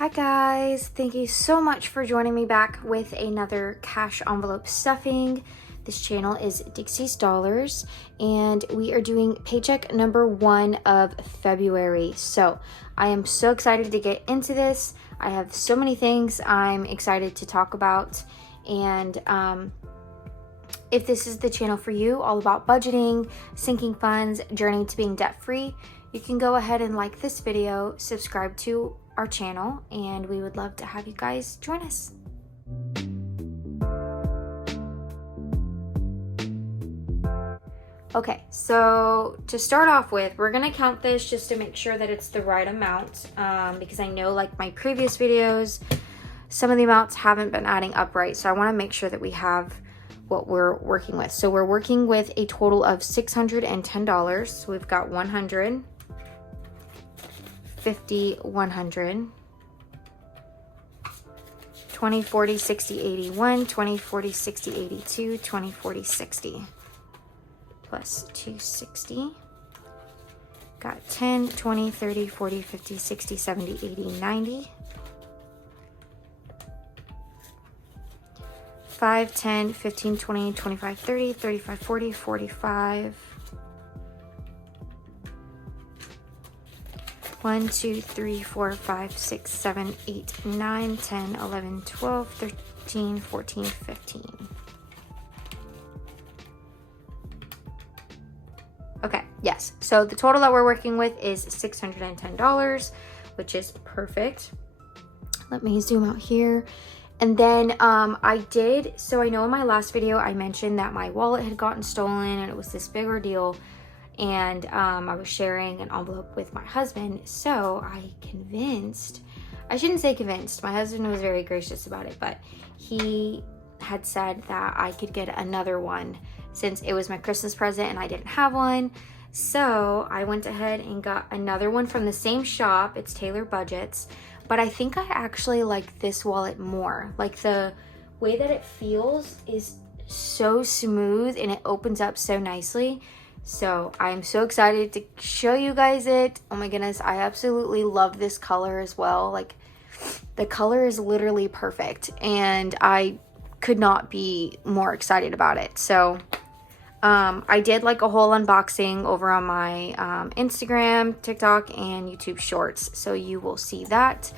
Hi guys, thank you so much for joining me back with another cash envelope stuffing. This channel is Dixie's Dollars and we are doing paycheck number 1 of February. So I am so excited to get into this. I have so many things I'm excited to talk about, and if this is the channel for you, all about budgeting, sinking funds, journey to being debt free, you can go ahead and like this video, subscribe to our channel, and we would love to have you guys join us. Okay, so to start off with, we're gonna count this just to make sure that it's the right amount, because I know, like my previous videos, some of the amounts haven't been adding up right, so I want to make sure that we have what we're working with. So we're working with a total of $610. So we've got 100, 50, 100, 20, 40, 60, 81, 20, 40, 60, 82, 20, 40, 60, plus 260. Got 10, 20, 30, 40, 50, 60, 70, 80, 90. 5, 10, 15, 20, 25, 30, 35, 40, 45. 1, 2, 3, 4, 5, 6, 7, 8, 9, 10, 11, 12, 13, 14, 15. Okay, yes. So the total that we're working with is $610, which is perfect. Let me zoom out here. And then so I know in my last video I mentioned that my wallet had gotten stolen and it was this big ordeal. And I was sharing an envelope with my husband, so I shouldn't say convinced, my husband was very gracious about it, but he had said that I could get another one since it was my Christmas present and I didn't have one. So I went ahead and got another one from the same shop. It's Taylor Budgets, but I think I actually like this wallet more. Like the way that it feels is so smooth and it opens up so nicely. So I'm so excited to show you guys it. Oh my goodness, I absolutely love this color as well. Like the color is literally perfect and I could not be more excited about it. So I did like a whole unboxing over on my Instagram, TikTok, and YouTube shorts. So you will see that,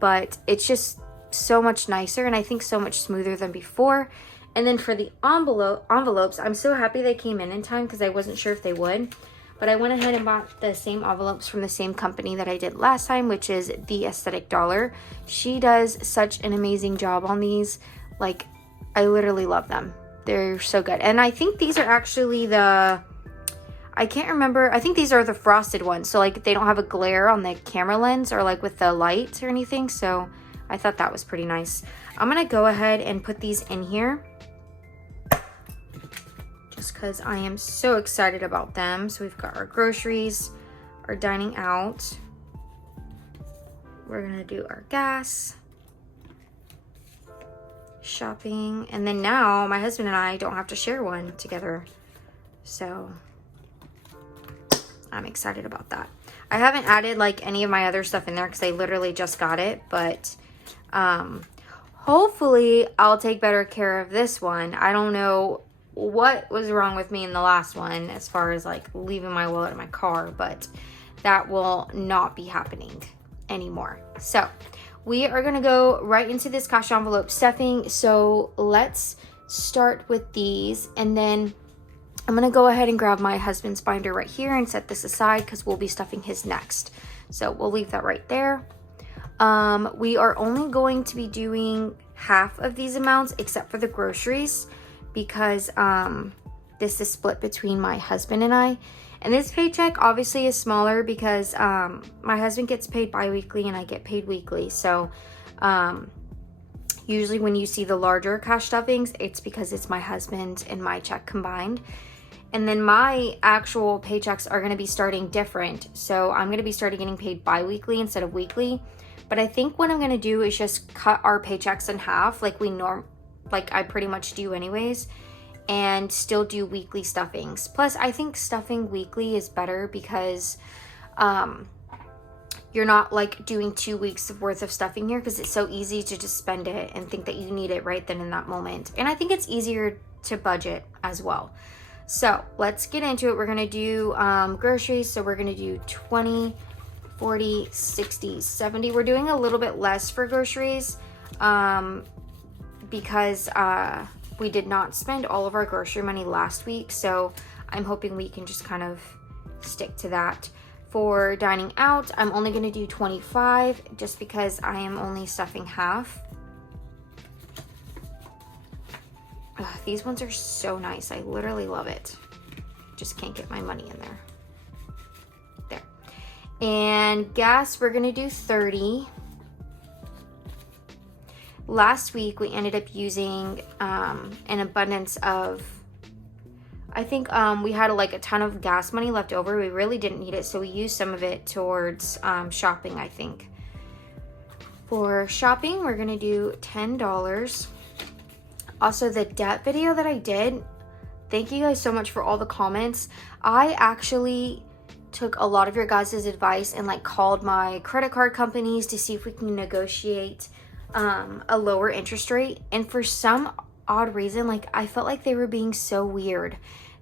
but it's just so much nicer and I think so much smoother than before. And then for the envelopes, I'm so happy they came in time because I wasn't sure if they would. But I went ahead and bought the same envelopes from the same company that I did last time, which is The Aesthetic Dollar. She does such an amazing job on these. Like, I literally love them. They're so good. And I think these are actually I can't remember. I think these are the frosted ones. So, like, they don't have a glare on the camera lens or, like, with the light or anything. So, I thought that was pretty nice. I'm going to go ahead and put these in here, because I am so excited about them. So we've got our groceries, our dining out. We're gonna do our gas, shopping, and then now my husband and I don't have to share one together. So I'm excited about that. I haven't added like any of my other stuff in there because I literally just got it, but hopefully I'll take better care of this one. I don't know what was wrong with me in the last one as far as like leaving my wallet in my car, but that will not be happening anymore. So we are going to go right into this cash envelope stuffing. So let's start with these, and then I'm going to go ahead and grab my husband's binder right here and set this aside because we'll be stuffing his next. So we'll leave that right there. We are only going to be doing half of these amounts except for the groceries, because this is split between my husband and I. And this paycheck obviously is smaller because my husband gets paid bi-weekly and I get paid weekly. So usually when you see the larger cash stuffings, it's because it's my husband and my check combined. And then my actual paychecks are going to be starting different. So I'm going to be starting getting paid bi-weekly instead of weekly. But I think what I'm going to do is just cut our paychecks in half like I pretty much do anyways, and still do weekly stuffings. Plus, I think stuffing weekly is better because you're not like doing 2 weeks worth of stuffing here, because it's so easy to just spend it and think that you need it right then in that moment. And I think it's easier to budget as well. So let's get into it. We're gonna do groceries. So we're gonna do 20, 40, 60, 70. We're doing a little bit less for groceries because we did not spend all of our grocery money last week. So I'm hoping we can just kind of stick to that. For dining out, I'm only going to do 25 just because I am only stuffing half. Ugh, these ones are so nice. I literally love it. Just can't get my money in there. There. And gas, we're going to do 30. Last week, we ended up using an abundance of, I think we had like a ton of gas money left over. We really didn't need it, so we used some of it towards shopping, I think. For shopping, we're gonna do $10. Also, the debt video that I did, thank you guys so much for all the comments. I actually took a lot of your guys' advice and like called my credit card companies to see if we can negotiate a lower interest rate. And for some odd reason, like I felt like they were being so weird.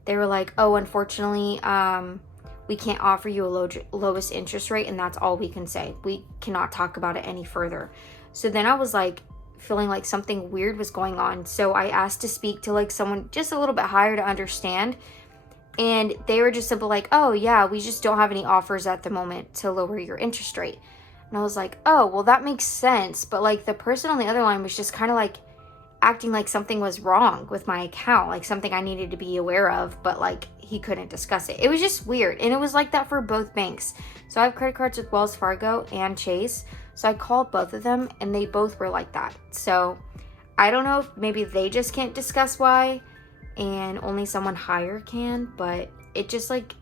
They were like, oh, unfortunately, we can't offer you a lowest interest rate, and that's all we can say. We cannot talk about it any further. So then I was like feeling like something weird was going on. So I asked to speak to like someone just a little bit higher to understand. And they were just simple like, oh yeah, we just don't have any offers at the moment to lower your interest rate. And I was like, oh, well, that makes sense. But like the person on the other line was just kind of like acting like something was wrong with my account, like something I needed to be aware of, but like he couldn't discuss it. It was just weird. And it was like that for both banks. So I have credit cards with Wells Fargo and Chase. So I called both of them and they both were like that. So I don't know if maybe they just can't discuss why and only someone higher can, but it just like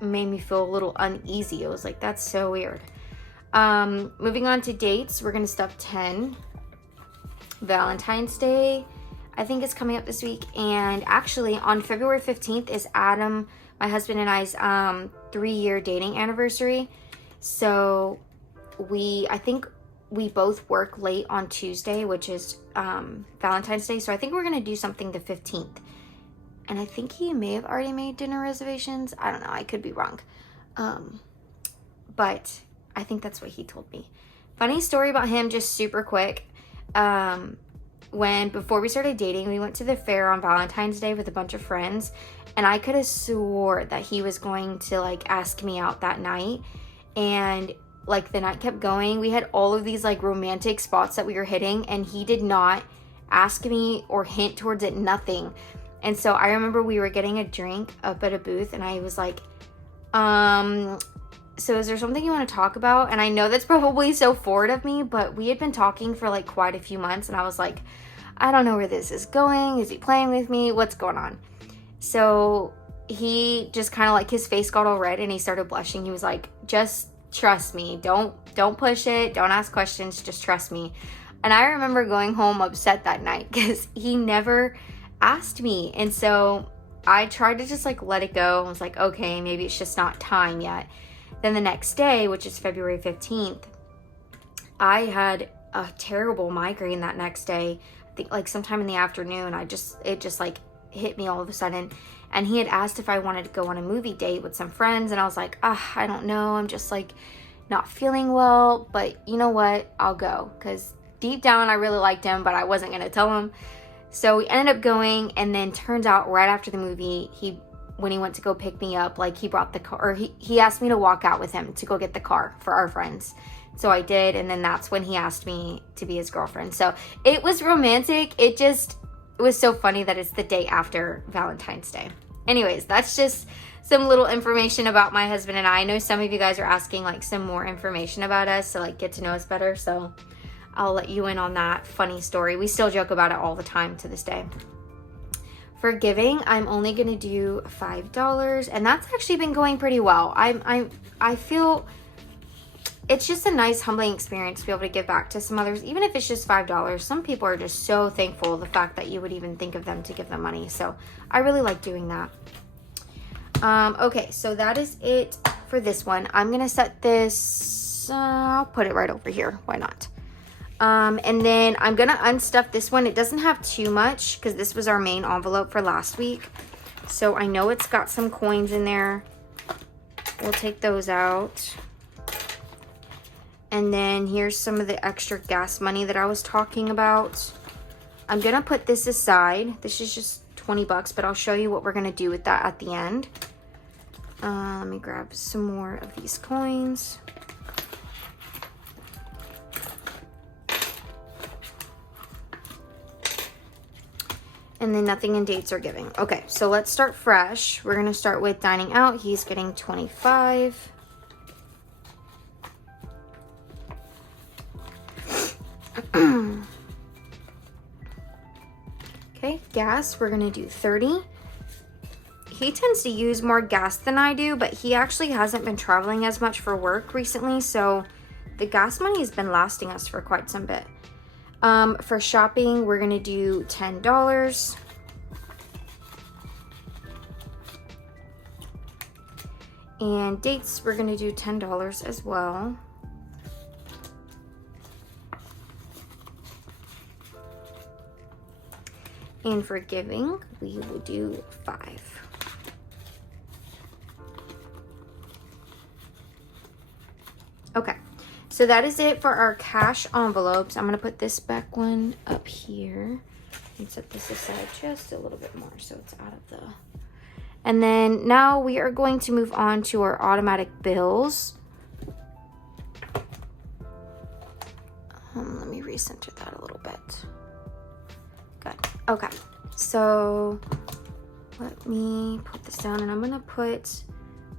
made me feel a little uneasy. It was like, that's so weird. Moving on to dates, we're gonna stuff 10. Valentine's Day, I think, is coming up this week. And actually on February 15th is Adam, my husband, and I's 3-year dating anniversary. So I think we both work late on Tuesday, which is Valentine's Day. So I think we're gonna do something the 15th. And I think he may have already made dinner reservations. I don't know, I could be wrong. But I think that's what he told me. Funny story about him, just super quick. Before we started dating, we went to the fair on Valentine's Day with a bunch of friends, and I could have swore that he was going to like ask me out that night. And like the night kept going. We had all of these like romantic spots that we were hitting, and he did not ask me or hint towards it, nothing. And so I remember we were getting a drink up at a booth, and I was like, so is there something you want to talk about? And I know that's probably so forward of me, but we had been talking for like quite a few months, and I was like, I don't know where this is going. Is he playing with me? What's going on? So he just kind of like, his face got all red and he started blushing. He was like, just trust me. Don't push it. Don't ask questions. Just trust me. And I remember going home upset that night because he never asked me. And so I tried to just like let it go. I was like, okay, maybe it's just not time yet. Then the next day, which is February 15th, I had a terrible migraine that next day. I think like sometime in the afternoon, it just like hit me all of a sudden. And he had asked if I wanted to go on a movie date with some friends. And I was like, I don't know. I'm just like not feeling well, but you know what? I'll go. Because deep down, I really liked him, but I wasn't going to tell him. So we ended up going, and then turns out right after the movie, when he went to go pick me up, like he brought the car, or he asked me to walk out with him to go get the car for our friends. So I did, and then that's when he asked me to be his girlfriend. So it was romantic. It was so funny that it's the day after Valentine's Day. Anyways, that's just some little information about my husband and I know some of you guys are asking like some more information about us to like get to know us better. So I'll let you in on that funny story. We still joke about it all the time to this day. For giving, I'm only gonna do $5, and that's actually been going pretty well. I feel it's just a nice humbling experience to be able to give back to some others, even if it's just $5. Some people are just so thankful the fact that you would even think of them to give them money. So I really like doing that. Okay, so that is it for this one. I'm gonna set this I'll put it right over here. Why not? And then I'm gonna unstuff this one. It doesn't have too much because this was our main envelope for last week. So I know it's got some coins in there. We'll take those out. And then here's some of the extra gas money that I was talking about. I'm gonna put this aside. This is just 20 bucks, but I'll show you what we're gonna do with that at the end. Let me grab some more of these coins. And then nothing in dates or giving. Okay, so let's start fresh. We're gonna start with dining out. He's getting 25. Okay, gas, we're gonna do 30. He tends to use more gas than I do, but he actually hasn't been traveling as much for work recently, so the gas money has been lasting us for quite some bit. For shopping, we're gonna do $10. And dates, we're gonna do $10 as well. And for giving, we will do 5. Okay, so that is it for our cash envelopes. I'm gonna put this back one up here and set this aside just a little bit more so it's out of the... And then now we are going to move on to our automatic bills. Let me recenter that a little bit. Good. Okay, so let me put this down, and I'm gonna put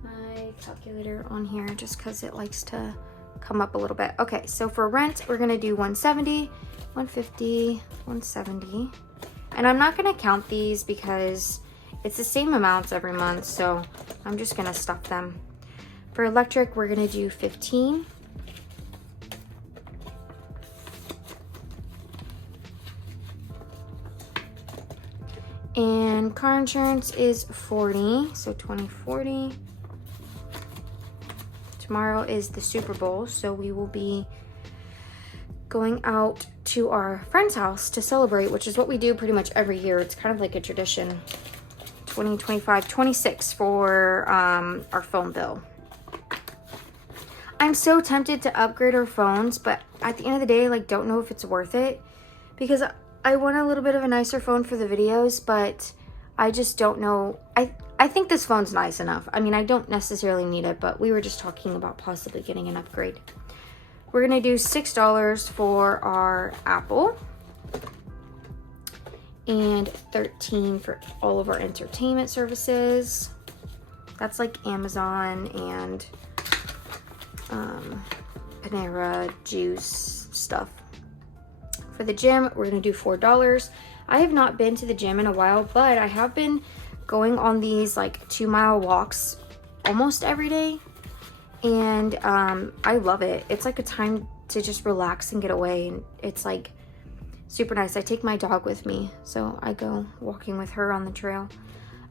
my calculator on here just because it likes to come up a little bit. Okay, so for rent, we're gonna do 170, 150, 170. And I'm not gonna count these because it's the same amounts every month, so I'm just gonna stuff them. For electric, we're gonna do 15. And car insurance is 40, so 2040. Tomorrow is the Super Bowl, so we will be going out to our friend's house to celebrate, which is what we do pretty much every year. It's kind of like a tradition. 2025, 26 for our phone bill. I'm so tempted to upgrade our phones, but at the end of the day, like, don't know if it's worth it because I want a little bit of a nicer phone for the videos, but I just don't know. I think this phone's nice enough. I mean, I don't necessarily need it, but we were just talking about possibly getting an upgrade. We're gonna do $6 for our Apple and 13 for all of our entertainment services. That's like Amazon and Panera, juice, stuff. For the gym, we're gonna do $4. I have not been to the gym in a while, but I have been going on these like 2-mile walks almost every day. And I love it. It's like a time to just relax and get away. And it's like super nice. I take my dog with me, so I go walking with her on the trail.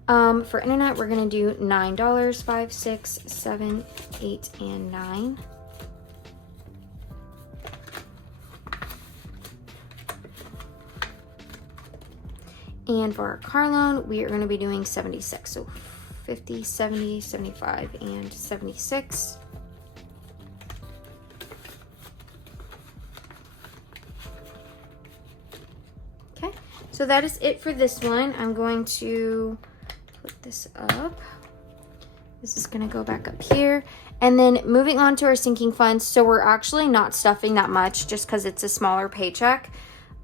For internet, we're gonna do $9, 5, 6, 7, 8, and 9. And for our car loan, we are going to be doing 76. So 50, 70, 75, and 76. Okay, so that is it for this one. I'm going to put this up. This is going to go back up here. And then moving on to our sinking funds. So we're actually not stuffing that much just because it's a smaller paycheck.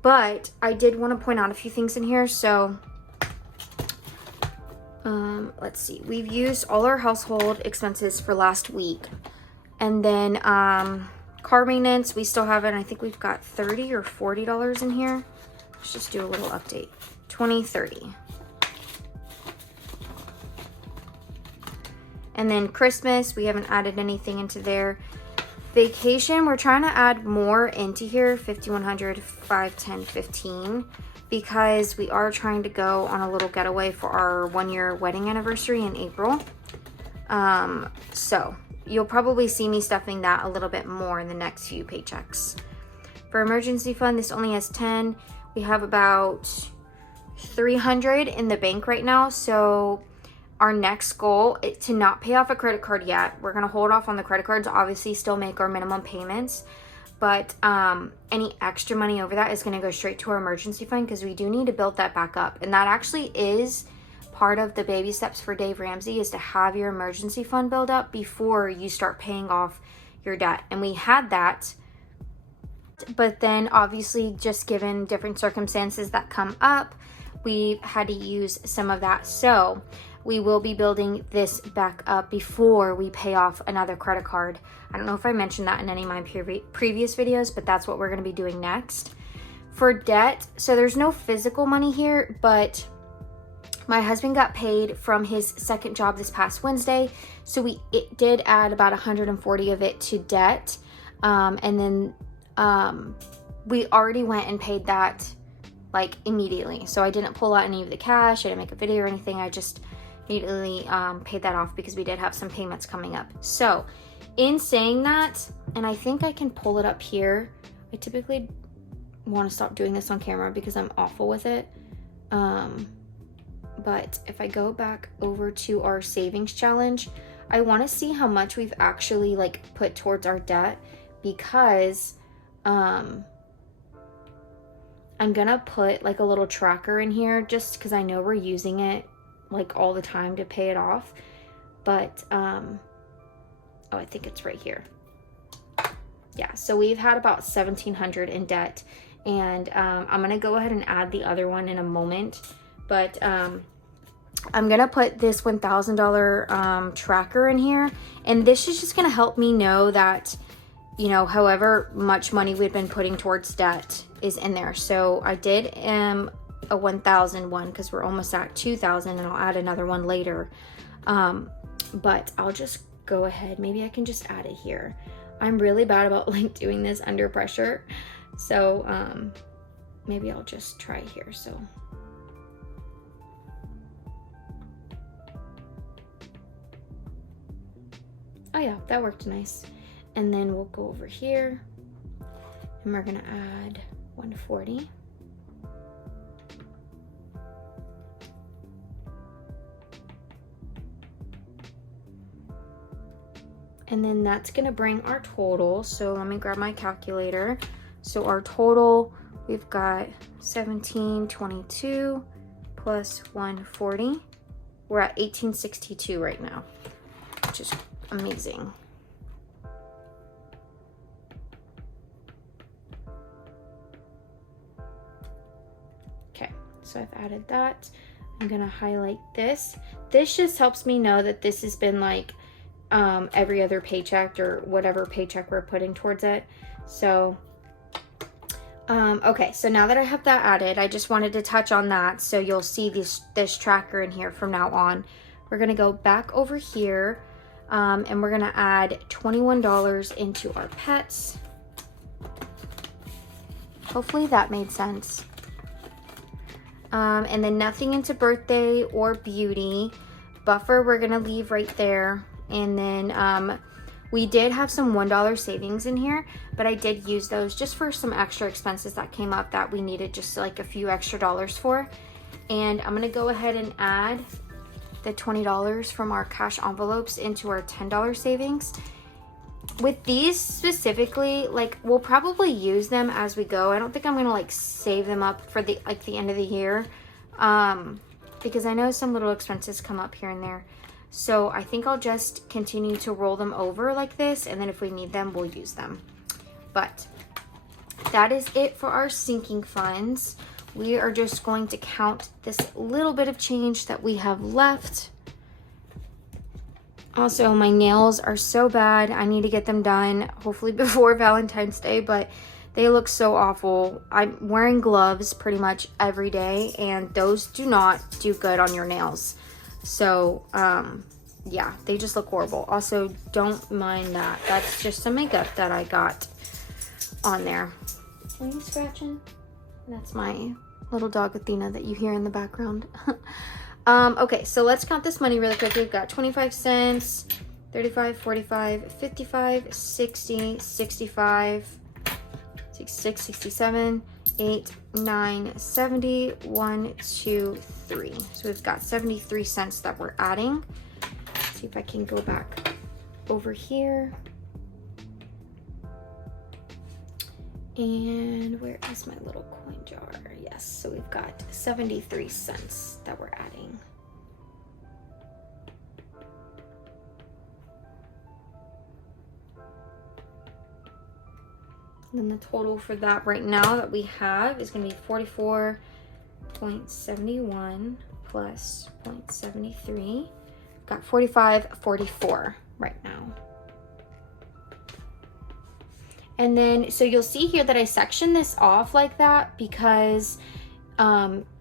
But I did want to point out a few things in here. So let's see. We've used all our household expenses for last week. And then car maintenance, we still have it. I think we've got $30 or $40 in here. Let's just do a little update. 20, 30. And then Christmas, we haven't added anything into there. Vacation, we're trying to add more into here, 5,100, 5, 10, 15, because we are trying to go on a little getaway for our 1-year wedding anniversary in April. So you'll probably see me stuffing that a little bit more in the next few paychecks. For emergency fund, this only has 10. We have about 300 in the bank right now. So our next goal is to not pay off a credit card yet. We're gonna hold off on the credit cards, obviously still make our minimum payments, but any extra money over that is gonna go straight to our emergency fund because we do need to build that back up. And that actually is part of the baby steps for Dave Ramsey, is to have your emergency fund build up before you start paying off your debt. And we had that, but then obviously just given different circumstances that come up, we had to use some of that. So we will be building this back up before we pay off another credit card. I don't know if I mentioned that in any of my previous videos, but that's what we're going to be doing next. For debt, so there's no physical money here, but my husband got paid from his second job this past Wednesday, so it did add about 140 of it to debt, and then we already went and paid that like immediately. So I didn't pull out any of the cash, I didn't make a video or anything, I just immediately paid that off because we did have some payments coming up. So in saying that, and I think I can pull it up here, I typically want to stop doing this on camera because I'm awful with it, but if I go back over to our savings challenge, I want to see how much we've actually like put towards our debt, because I'm gonna put like a little tracker in here just because I know we're using it like all the time to pay it off. But oh, I think it's right here. Yeah, so we've had about $1,700 in debt, and I'm gonna go ahead and add the other one in a moment, but I'm gonna put this $1,000 tracker in here, and this is just gonna help me know that, you know, however much money we've been putting towards debt is in there. So I did a 1,000 one because we're almost at 2,000, and I'll add another one later, but I'll just go ahead, maybe I can just add it here. I'm really bad about like doing this under pressure, so maybe I'll just try here. So oh yeah, that worked nice. And then we'll go over here and we're gonna add 140. And then that's gonna bring our total. So let me grab my calculator. So our total, we've got 1722 plus 140. We're at 1862 right now, which is amazing. Okay, so I've added that. I'm gonna highlight this. This just helps me know that this has been like every other paycheck or whatever paycheck we're putting towards it. So okay, so now that I have that added, I just wanted to touch on that so you'll see this tracker in here from now on. We're gonna go back over here, and we're gonna add $21 into our pets. Hopefully that made sense. And then nothing into birthday or beauty. Buffer we're gonna leave right there. And then we did have some $1 savings in here, but I did use those just for some extra expenses that came up that we needed just like a few extra dollars for. And I'm gonna go ahead and add the $20 from our cash envelopes into our $10 savings. With these specifically, like we'll probably use them as we go. I don't think I'm gonna like save them up for the end of the year, because I know some little expenses come up here and there. So I think I'll just continue to roll them over like this, and then if we need them, we'll use them. But that is it for our sinking funds. We are just going to count this little bit of change that we have left. Also, my nails are so bad. I need to get them done, hopefully before Valentine's Day, but they look so awful. I'm wearing gloves pretty much every day, and those do not do good on your nails. So, yeah, they just look horrible. Also, don't mind that. That's just some makeup that I got on there. Are you scratching? That's my little dog Athena that you hear in the background. Okay, so let's count this money really quick. We've got 25 cents, 35, 45, 55, 60, 65, 66, 67, 8, 9, 70, 1, 2, 3. So we've got 73 cents that we're adding. Let's see if I can go back over here. And where is my little coin jar? Yes, so we've got 73 cents that we're adding. And then the total for that right now that we have is going to be 44.71 plus 0.73. Got 45.44 right now. And then, so you'll see here that I sectioned this off like that because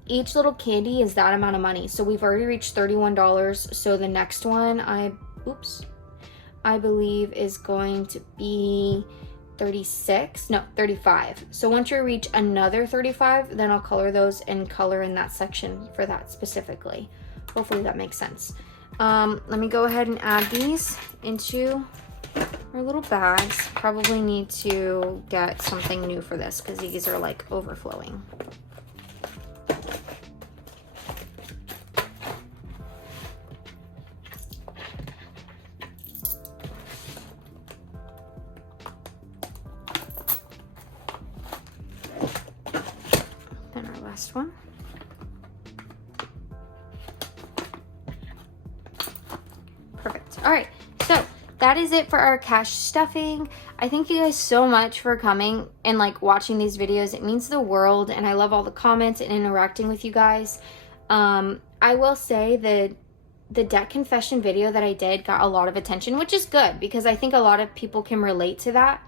each little candy is that amount of money. So we've already reached $31. So the next one, I believe is going to be 35. So once you reach another 35, then I'll color those and color in that section for that specifically. Hopefully that makes sense. Let me go ahead and add these into our little bags. Probably need to get something new for this because these are like overflowing. Then our last one. Perfect. All right. So that is it for our cash stuffing. I thank you guys so much for coming and like watching these videos. It means the world, and I love all the comments and interacting with you guys. I will say that the debt confession video that I did got a lot of attention, which is good because I think a lot of people can relate to that.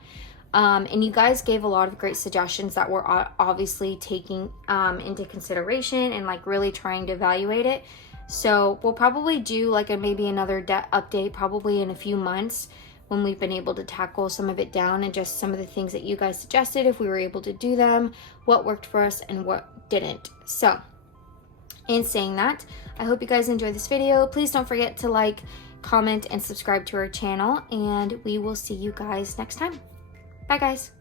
And you guys gave a lot of great suggestions that we're obviously taking into consideration and like really trying to evaluate it. So we'll probably do like maybe another debt update probably in a few months when we've been able to tackle some of it down and just some of the things that you guys suggested, if we were able to do them, what worked for us and what didn't. So in saying that, I hope you guys enjoyed this video. Please don't forget to like, comment, and subscribe to our channel, and we will see you guys next time. Bye guys.